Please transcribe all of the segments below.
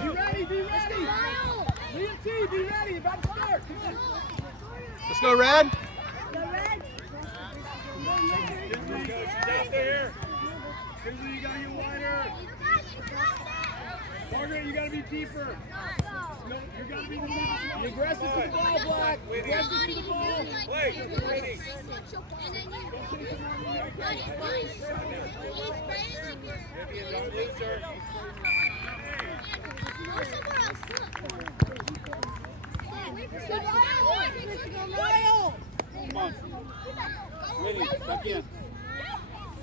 Be ready, be ready. Lean T, be ready, about to start. Come on. Let's go, Red. Stay there. Kinsley, you gotta get wider. Margaret, you gotta be deeper. You gotta be aggressive to the ball, Black. Aggressive to the ball. Wait, ready. Come on. Ready, back in.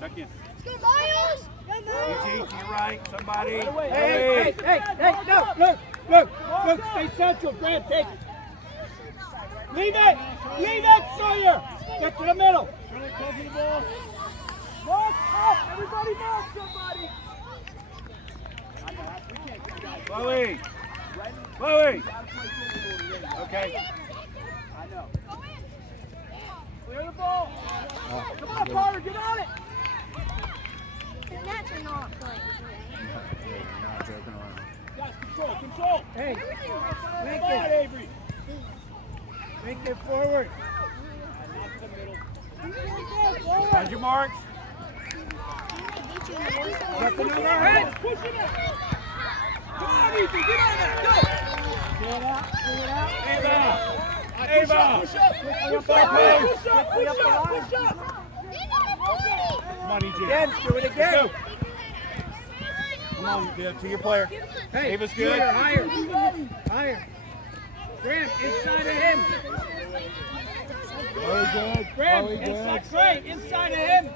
Back in. Let's go, Miles! Eugene, to your right, somebody. Hey, no, look, stay central, Grant, take it. Leave it, Sawyer. Get to the middle. Charlie, close to the ball. Mark up, everybody mark somebody. Chloe. Chloe. Okay. Clear the ball. Come on, Carter, get on it. The nets are not playing. Not joking around. Guys, control. Hey, Come on, Avery. make it forward. How's your marks? Got the number ahead. Push it out. Come on, Ethan, get on that. Go. Get out, pull it out. Ava. Push up. Come on, EJ. Again, do it again. Come on, to your player. Hey, Ava's good. Higher. Grant, inside of him. Very good. Grant, Very inside, good. great, inside of him.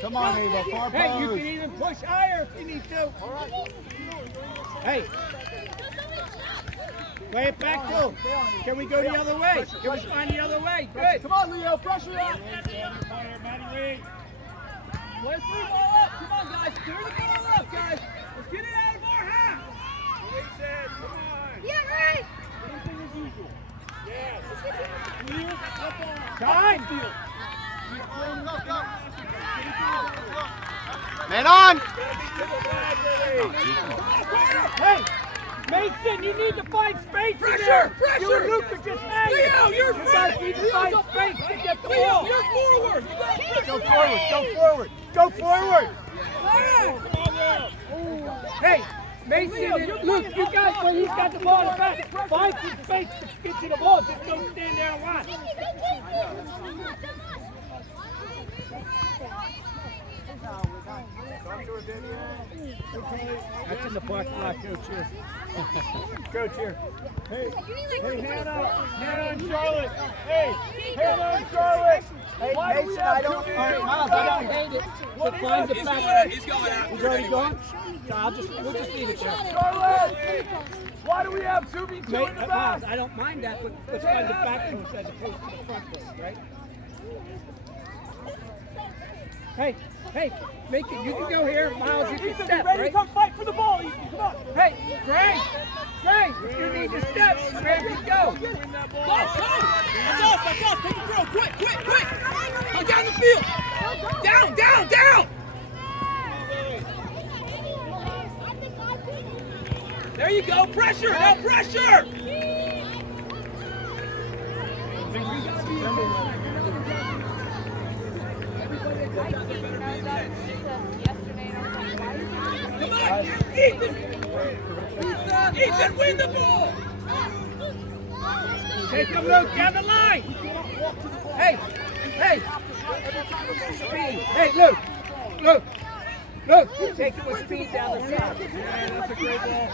Come on, Ava. Far Hey, you post. can even push higher if you need to. Hey. Play it back to him. Can we go the other way? Can we find the other way? Good. Come on, Leo. Pressure up. Let's move ball up. Come on, guys. Clear the ball up, guys. Let's get it out of our half. Come on. Yeah, right! Everything as usual. Yes. Clear. Up on. Time. Man on. Hey, Mason, you need to find space in Pressure, there. pressure. You and Luke are just hanging. Leo, you're You front. guys need to Leo's find up. space to get the Leo, ball. you're forward. You got to Go forward. Hey, Mason and Luke, you guys, when he's got the ball in the back, find some space to get to the ball. Just don't stand there and watch. That's in the parking lot, Coach here. Coach here. Hey, Hannah and Charlotte. Hey, Hannah and Charlotte. Hey, Why do we Mason, have I don't, two all right, Miles, I don't hate it. So find the back. He's going after He's it already anyway. gone? So we'll just leave it there. Charlotte, why do we have 2v2 in the back? Miles, I don't mind that, but let's find the back post as opposed to the front post, right? Hey, make it. You can go here, Miles. You can step, Ready to right? come fight for the ball, Ethan. Come on. Hey, Gray, if you need to step, Greg can go. Go! That's off! Take it through! Quick! Come down the field! Down! There you go! Pressure! Now pressure! Come on! Ethan, win the ball! Take him, Luke, down the line. Hey. Speed. Hey, Luke, take it with speed down the side. That's a great ball.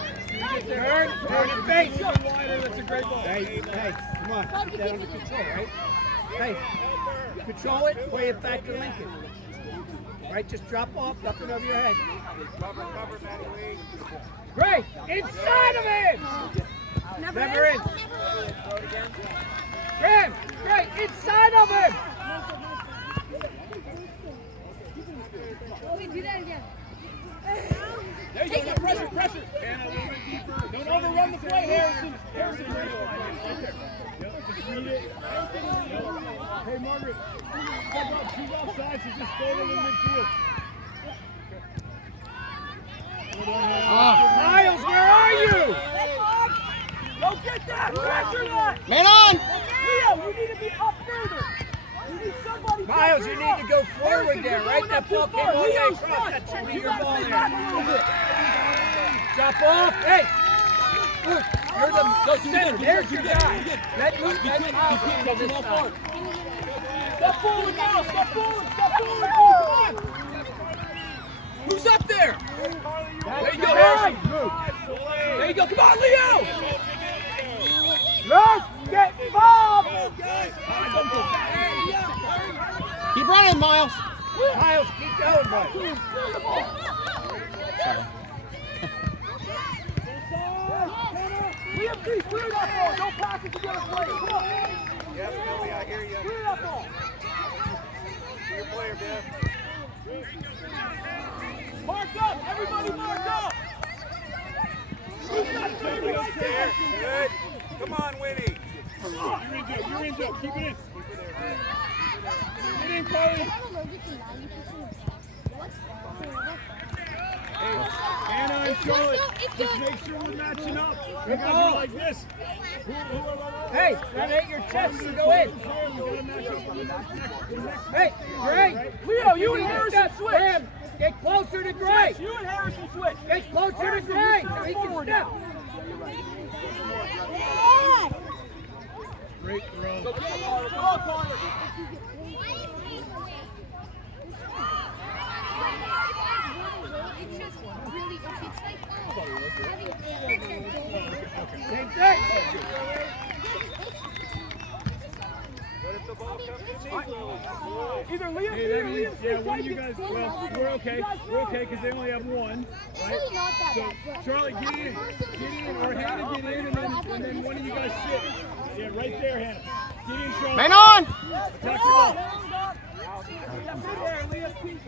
Turn your face. That's a great ball. Hey, come on. Get that under control, right? Hey, control it, play it back to Lincoln. Right, just drop off, nothing over your head. Cover, Matty Lee. Great, inside of him. Never in. Graham, great, inside of him. Do that again. There you go! Now pressure! And a little bit deeper. Don't overrun the play, Harrison. Harrison, right there. Yep, just Hey, Margaret. She's outside, so just stay in the midfield. Miles, where are you? Go get that! Pressure that! Man on! Leo, you need to be up further. You need somebody. Miles, you need to go forward there, right? That ball came all the way across. That should be your ball there. Drop off. Hey! Luke, you're the go center. There's your guy. Let Luke get Miles handle this time. Step forward now. Step forward. Step forward. Come on. Who's up there? There you go, Harrison. There you go. Come on, Leo. Luke, get involved. Keep running, Miles. Miles, keep going, Mike. We have three. Clear that ball. Don't pass it to the other player. Come on. Yes, Billy, I hear you. Clear that ball. Your player, Bill. Mark up. Everybody mark up. Right there. Good. Come on, Winnie. You're in, Joe. Keep it in. Get in, Chloe. And on Charlotte. Just make sure we're matching up. We're going to be like this. Hey, that ain't your chance to go in. Hey, Gray. Leo, you and Harrison switch. Get closer to Gray. You and Harrison switch. Get closer to Gray. He can step. Great throw. Go, Connor. Same thing. What if the ball comes to me? Either Liam, Hey, that means, yeah, one of you guys, well, we're okay. We're okay because they only have one, right? So, Charlotte, get in, or Hannah, get in, and then one of you guys sit. Yeah, right there, Hannah. Get in, Charlotte. Man on! Attack the ball.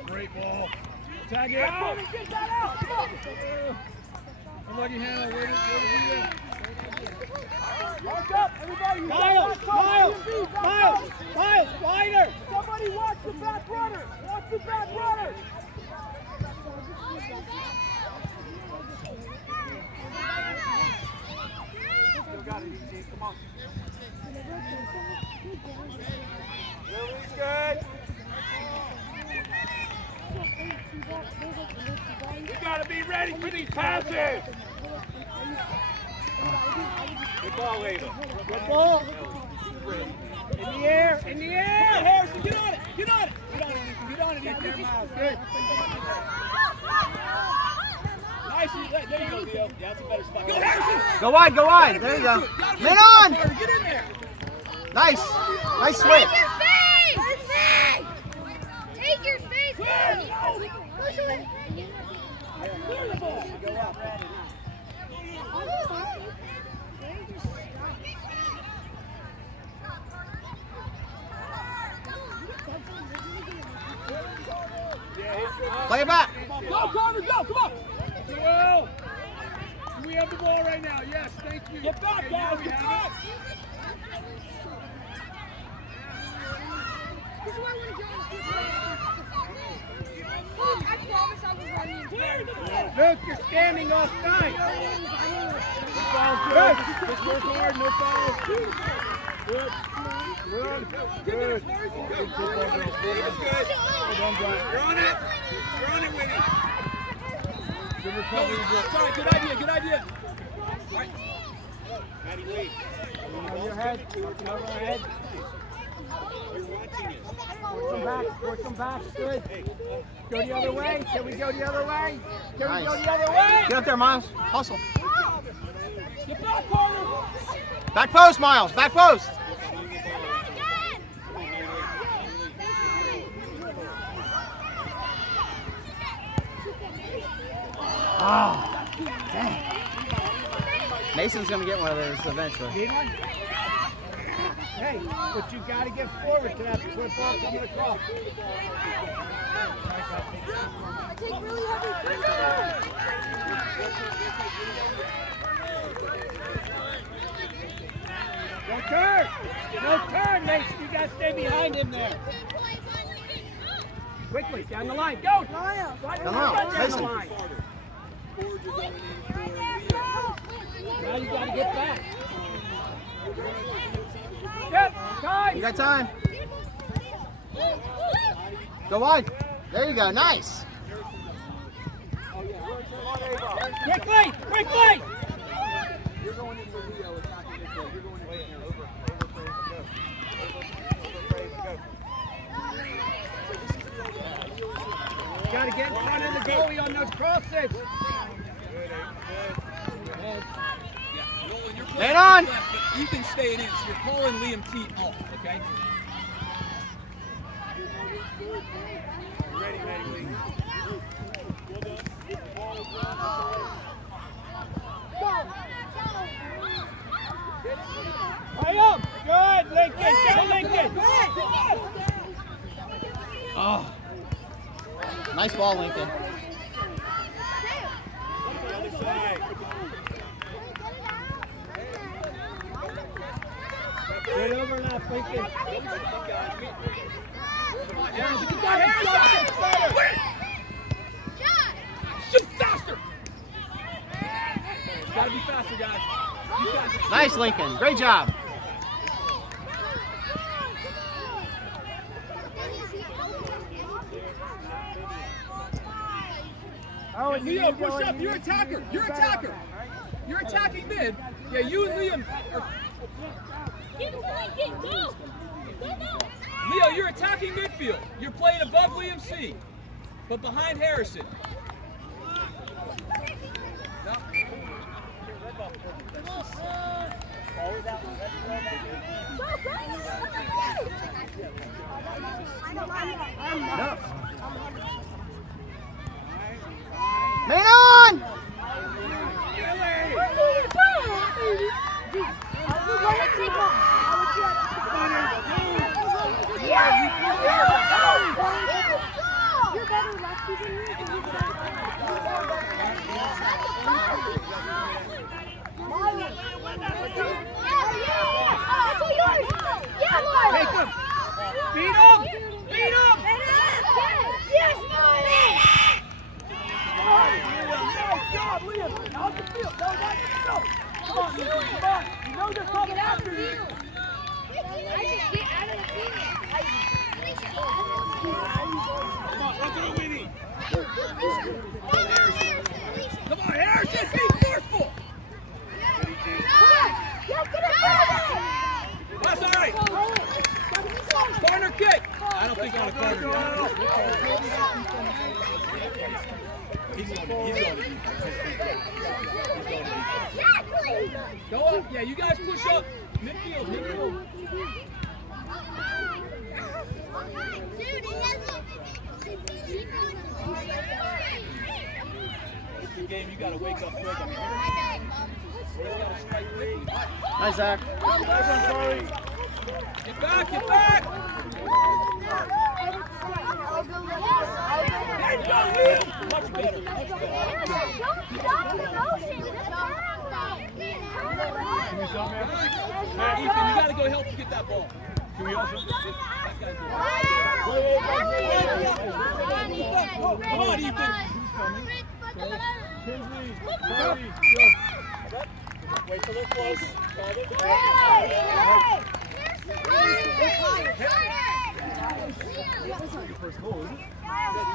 Great ball. Tag it out. Get that out. Come on. Unlucky Hannah, where did you go? Mark up, everybody. Miles, wider. Somebody watch the back runner. Watch the back runner. Still got it, easy. Come on. Lily's good. You gotta be ready for these passes. Good ball, Ava. Good ball. In the air, in the air. Harrison, get on it. Get on it. Get on it. Get there, Miles. Good. Nice. There you go, Leo. Yeah, that's a better spot. Go, Harrison. Go wide. There you go. Man on! Get in there. Nice. Nice switch. Take your space! Push away! Clear the ball. Go out, Brandon. Play it back. Go, Connor, go, come on. Well, we have the ball right now. Yes, thank you. Get back, Okay, guys, now we get have back. This is why I want to go on the field. I promise I was running. Luke, you're standing offside. Good. Just work hard, no fouls. Good. Good. Good. Good football, girls. Good. Well done, Brian. You're on it. You're on it, Winnie. Good recovery. Sorry, good idea, good idea. Maddie, wait. Over your head. Over your head. You're watching it. Work them back. Good. Go the other way. Can we go the other way? Can Nice. we go the other way? Get up there, Miles. Hustle. Get back, Connor. Back post, Miles. Back post. Oh, dang. Mason's going to get one of those eventually. Need one? Hey, but you got to get forward to that football coming across. Take really heavy pressure. Don't turn. No turn, Mason. You got to stay behind him there. Quickly, down the line. Go! Come on, Down the Mason. line. Now you got to get back. Yep, time. You got time. Go wide. There you go. Nice. Quickly, quickly. You're going into Leo attacking this way. You're going into over. You got to get in front of the goalie on those crosses. Nolan, you're Man on. left, but Ethan's staying in, so you're calling Liam T off, okay? Ready, Lee. Hurry up. Good, Lincoln. Go, Lincoln. Oh. Nice ball, Lincoln. Other side. Good overlap, Lincoln. Shoot faster! It's gotta be faster, guys. You guys are Nice, Lincoln. Great job. Oh, and Leo, push up. You're attacker. You're attacker. You're attacking mid. Yeah, you and Liam. Leo, you're attacking midfield. You're playing above Liam C, but behind Harrison. No. Man on! Take him! Beat him! Beat him! Yes, Nice job, Liam! Out the field! Go! Come on, Liam, come on! You know they're coming after you! I just get out of the field. Come on, look at the Winnie. Come on, Harrison, be forceful. That's all right. Corner kick. I don't think on a corner. He's going to Go up. Yeah, you guys push up. Midfield. It's the game. You got to wake up quick. I mean, you got to strike quickly. Nice, Zach. Get back. There you go, Liam. Much better. Don't stop the motion. Ethan, you got to go help you get that ball. Can we also? Come on, Ethan. Kinsley, Cody, go. Wait till they're close.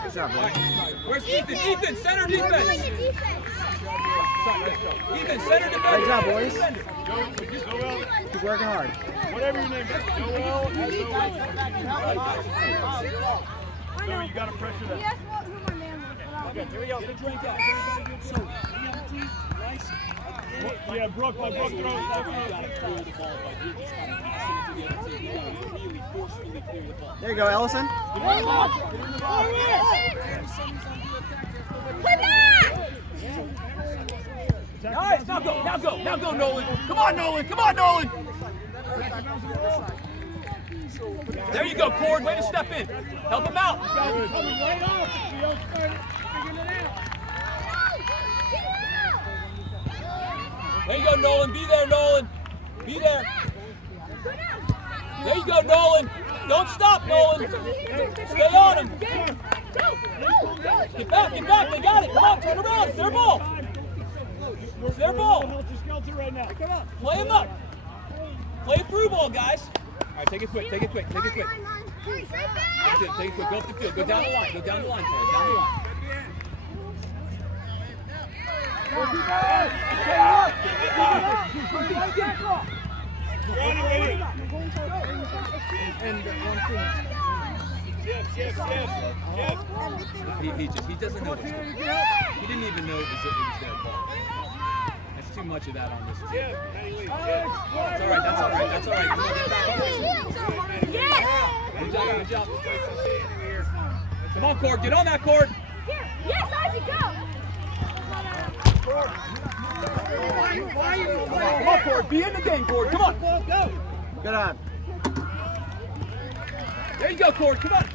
Good job, boy. Where's Ethan? Ethan, center defense. Ethan, center defense. Great job, boys. Noel, Keep working hard. whatever your name is. Noel, as always. So you got to pressure that. Okay, here we go. Get a drink out. So, nice. Yeah, Brooke, my Brooke throws. You got to clear the ball, but you're just kind of passing it to the other team. You got to really forcefully clear the ball. There you go, Ellison. Nice. Now go, Nolan. Come on, Nolan. There you go, Cord. Way to step in. Help him out. There you go, Nolan. Be there, Nolan. Be there. There you go, Nolan. Don't stop, Nolan. Stay on him. Get back, get back. They got it. Come on, turn around. It's their ball. It's their ball. Right now. Play him up. Play a through ball, guys. All right, take it quick. Take it quick. Take it quick. That's it. Take it quick. Go up the field. Go down the line. Go down the line for it. Down the line. He doesn't know what's going on. He didn't even know it was their ball. That's too much of that on this team. That's all right. That's all right. That's all right. Good job. Good job. Come on, Cord. Get on that, Cord. Yes, Isaac, go! Come on, Cord. Be in the game, Cord. Come on. Go. Good on. There you go, Cord. Come on.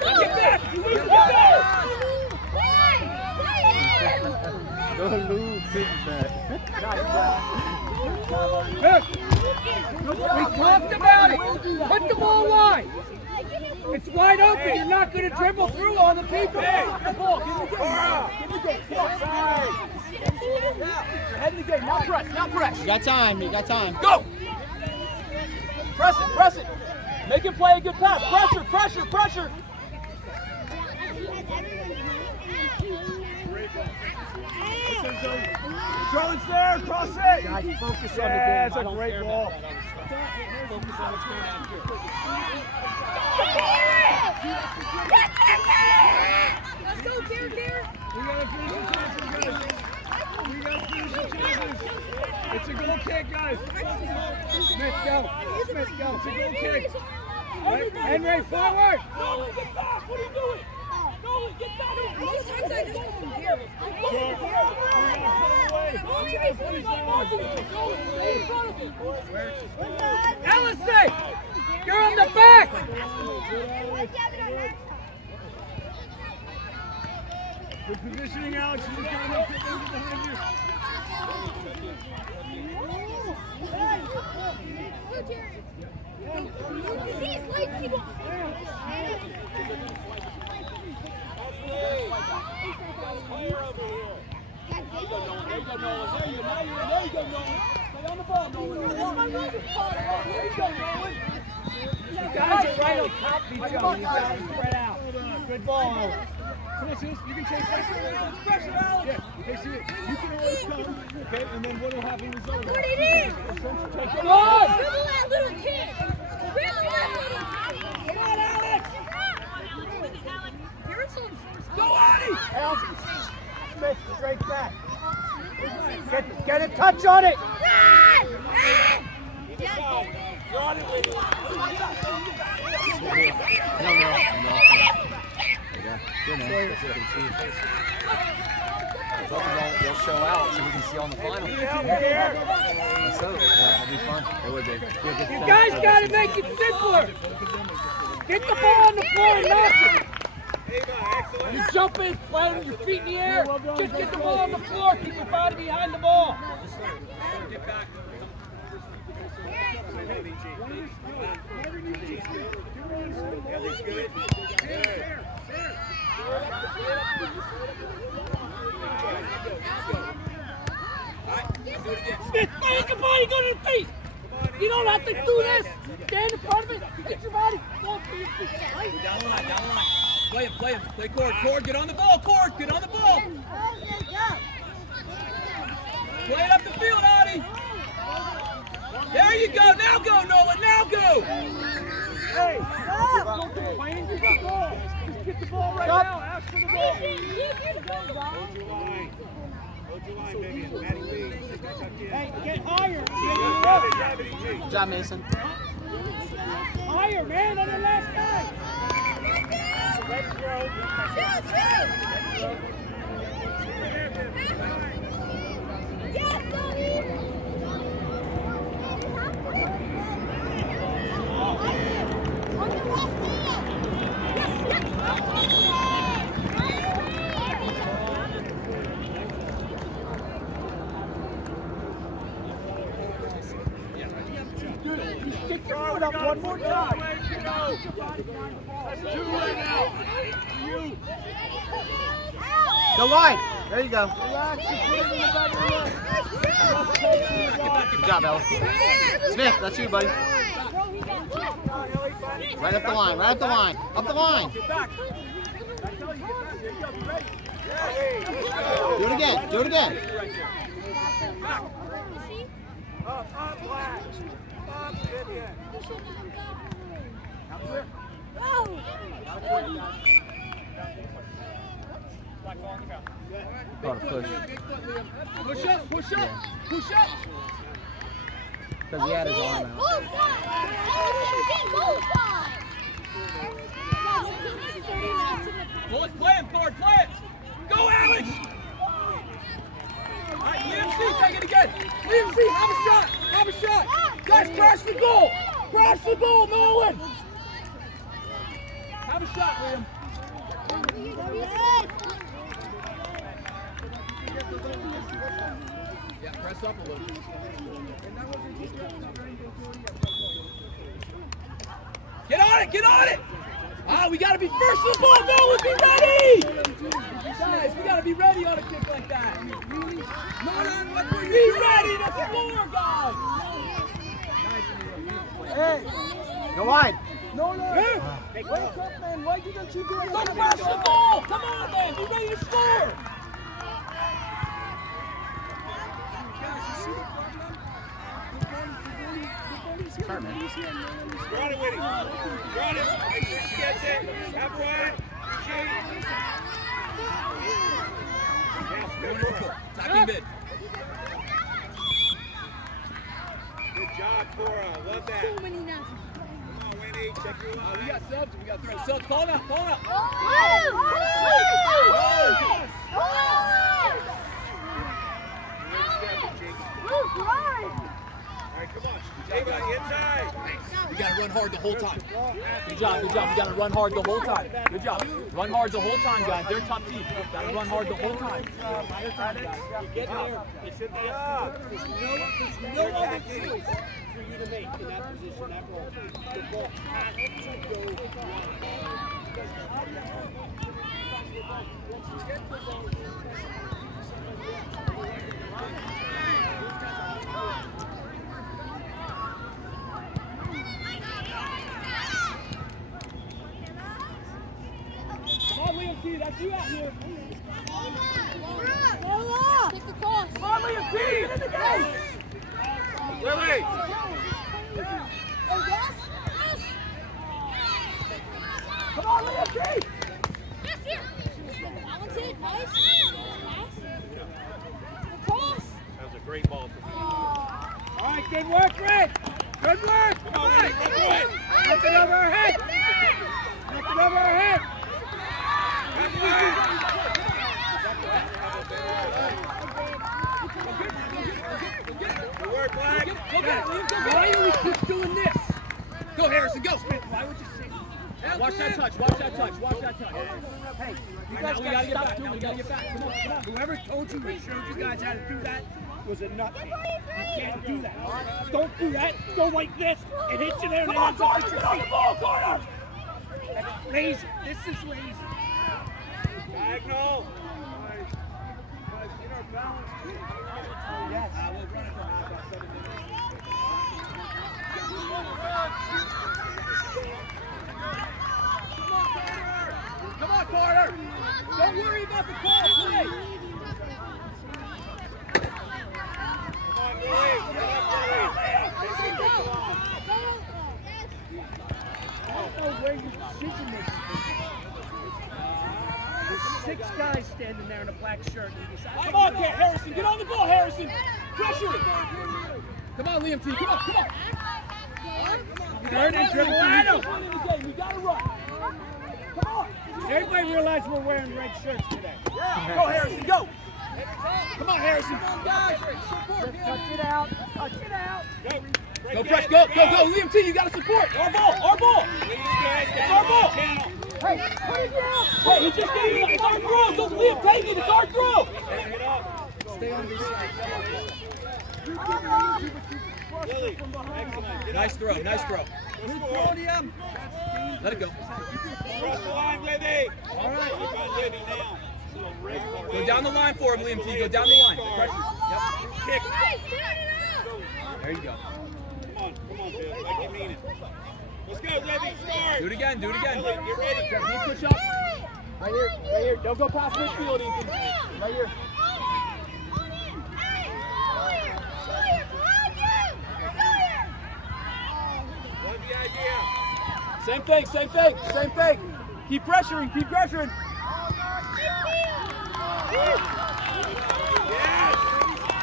Now get back. You need to get back. Go lose, big man. We talked about it. Put the ball wide. It's wide open. You're not going to dribble through all the people. Hey, the ball. Give me the game. Give me the game. Head in the game. Now press. Now press. You got time. You got time. Go. Press it. Press it. Make him play a good pass. Pressure. Pressure. Pressure. Charlotte's there, cross it! Guys, focus on the game. That's a great ball. Focus on what's going on here. Let's go, Garrett. We gotta finish the chances, guys. We gotta finish the chances. It's a goal kick, guys. Smith, go. Smith, go. It's a goal kick. Henry, forward. Nolan, get back. What are you doing? Nolan, get back. Most times I just call him Garrett. Ellison, you're on the back. Good positioning, Alex. You just gotta look behind you. These lights keep on. You guys are right on top of each other. You got to spread out. Good ball. Come on, sis. You can chase that. Pressure, Alex. Yeah. Hey, see it. You can always come, okay? And then what will happen is over. What it is? Come on. Dribble that little kid. Dribble that little kid. Come on, Alex. Go, Audie. Smith, straight back. Get a touch on it. You're on it, lady. They'll show out so we can see on the final. Let's hope. Yeah, that'd be fun. It would be. You guys got to make it simpler. Get the ball on the floor and knock it. You jump in, plant your feet in the air. Just get the ball on the floor. Keep your body behind the ball. Smith, make your body go to the feet. You don't have to do this. Stand in front of it. Get your body. Go to your feet. Down the line, down the line. Play him, play him. Play Cord. Cord, get on the ball. Cord, get on the ball. Play it up the field, Audie. There you go. Now go, Nolan. Now go. Hey, don't complain. Get the ball. Just get the ball right now. Ask for the ball. Hey, get higher. Good job, Mason. Higher, man, on the last guy. Stick your foot up one more time. That's 2 right now. You. Go wide. There you go. Relax, you put it in the back of the net. Good job, Ellis. Smith, that's you, buddy. Right up the line, right up the line. Up the line. Get back. That's how you get back. There you go. Be ready. Do it again. Do it again. Up, black. Up, Vivian. Got to push. Push up, push up, push up. Because he had his arm out. Well, let's play him, Thor, play it! Go, Alex! All right, MPFC, take it again! MPFC, have a shot, have a shot. Guys, crash the goal. Crash the goal, Nolan. Have a shot, Liam. Yeah, press up a little. Get on it, get on it! Ah, we gotta be first to the ball, Nolan, be ready! Guys, we gotta be ready on a kick like that. Be ready to score, guys! Hey, Go wide. no. Wake up, man. Why didn't you do that? Don't pass the ball! Come on, man, be ready to score! Sorry, man. You're on it, Whitney. You're on it. Make sure she gets it. Have her on it. Attacking mid. Good job, Cora. Love that. Come on, Winnie. Check your line. We got subs, we got throws. Subs, call him out, call him out. All right, come on. Ava, inside. We gotta run hard the whole time. Good job, good job. We gotta run hard the whole time. Good job. Run hard the whole time, guys. They're a tough team. Gotta run hard the whole time. Get there. It should be up. There's no other choice for you to make in that position, that ball. The ball has to go Come on, Liam T, that's you out here. Take the cross. Come on, Liam T! Lily. Come on, Liam T! Yes, here. Talented, nice. Cross. That was a great ball. All right, good work, Rick. Good work. Come on, Rick. Go for it. Knock it over her head. Knock it over her head. Good work, Black. Why are we keep doing this? Go, Harrison, go! Why would you say? Watch that touch, watch that touch, watch that touch. Hey, you Now guys we got gotta to get stop back, now doing we gotta this. get back. Come on, come on. Whoever told you and showed you guys how to do that was a nutcase. You can't do that. Don't do that. Go like this. It hits you there and it ends up at your feet. That's lazy. This is lazy. Diagonal. Yes. Come on, Carter! Don't worry about the call, play! Come on, Lily. I don't know where your decision making is. There's 6 guys standing there in a black shirt. And you decide, Come on, Harrison, get on the ball, Harrison! Pressure it! Come on, Liam T, come on, come on! Turn and dribble at him. You gotta run! Come on! Everybody realize we're wearing red shirts today. Go, Harrison, go! Come on, Harrison! Touch it out. Touch it out. Go, press, go, Liam T, you gotta support! Our ball, our ball! It's our ball! Hey, put it down. Wait, he just gave you it's our throw! Don't Liam take it, it's our throw! Stay on this side. Lily, excellent. Nice throw, nice throw. Let it go. Cross the line, Libby. All right, look on Libby now. Go down the line for him, Liam T. Go down the line. Pressure. Yep. Kick. There you go. Come on, Bill. Like you mean it. Let's go, Libby. Start. Do it again, do it again. Lily, get ready. Deep push up. Right here. Don't go past midfield, Ethan. Right here. What's the idea? Same thing. Keep pressuring. Yes!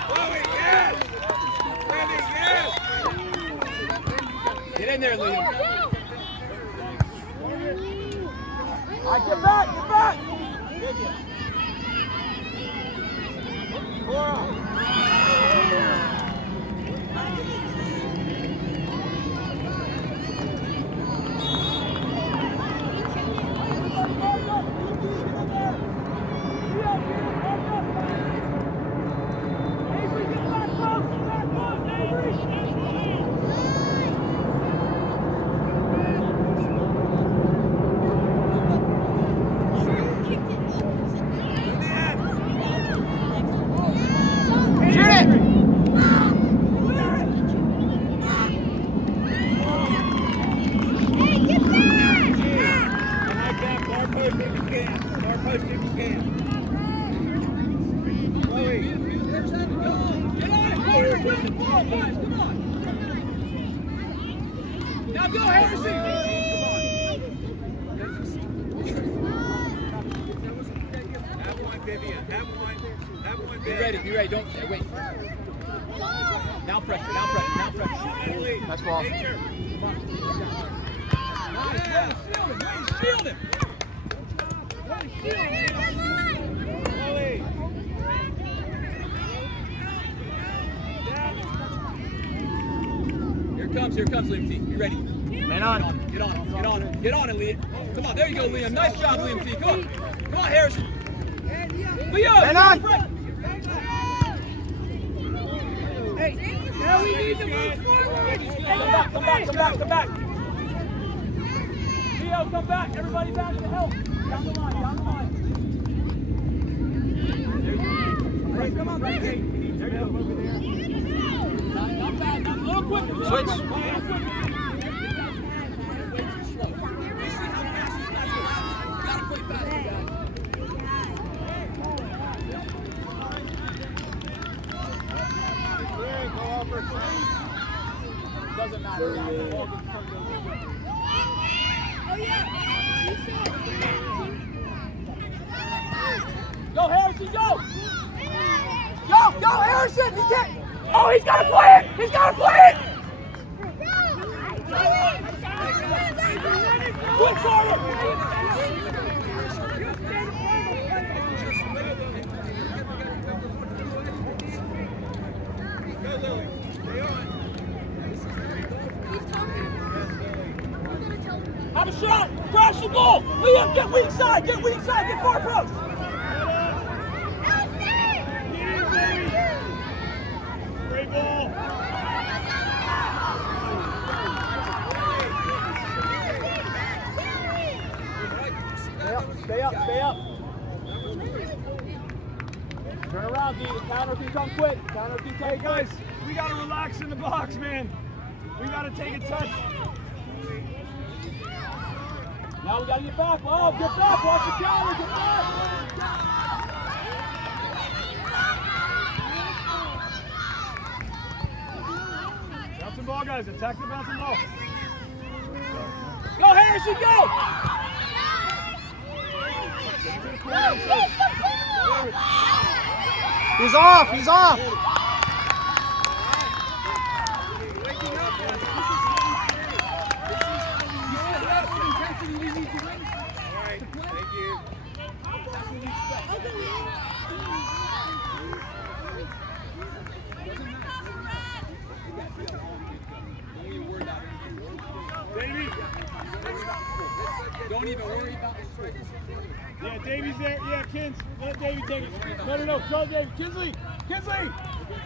Chloe, yes! Libby, yes! Get in there, Liam. All right, get back. Now go, Harrison! Have one, Vivian. Have one, Vivian. Be ready. Don't wait. Now pressure. Nice ball. Nature. Shield him. Chloe. Here comes, Liam T. You ready? Man on. Get on it, Liam. Come on, there you go, Liam. Nice job, Liam T. Come on, Harrison. Leo! Man on. Hey, now we need to move forward. Come back. Leo, come back. Everybody back to help. Down the line. Right, come on, back. There you go. Over there. Not bad. A little quicker. Switch. Doesn't matter. Go, Harrison, go! Go, Harrison! He can't! Oh, he's got to play it! Good corner! Go, Lily. Stay on. Have a shot! Crash the goal! Liam, get weak side! Get far post! Great ball. Stay up. Turn around, D. The counter can come quick. Hey, guys, we got to relax in the box, man. We got to take a touch. Now we got to get back. Oh, get back. Watch the counter. Get back. Bouncing ball, guys. Attack the bouncing ball. Go, Harrison, go! He's off. Thank you. Davey. Don't even worry about it. Yeah, Davey's there. Yeah, Kins. Let Davey take it. No. Show Davey. Kinsley.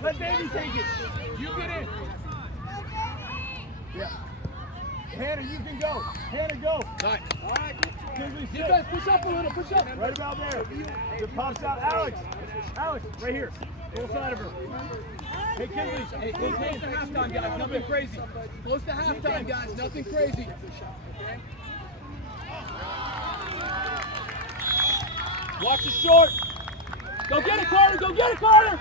Let Davey take it. You get in. Yeah. Hannah, you can go. Hannah, go. Right. All right. Kinsley, You guys push up a little, push up. right about there. It pops out. Alex. Alex, right here. Full side of her. Hey, Kinsley. Hey, close to halftime, guys. Nothing crazy. Close to halftime, guys. Nothing crazy. Watch the short. Go get it, Carter. Go get it, Carter.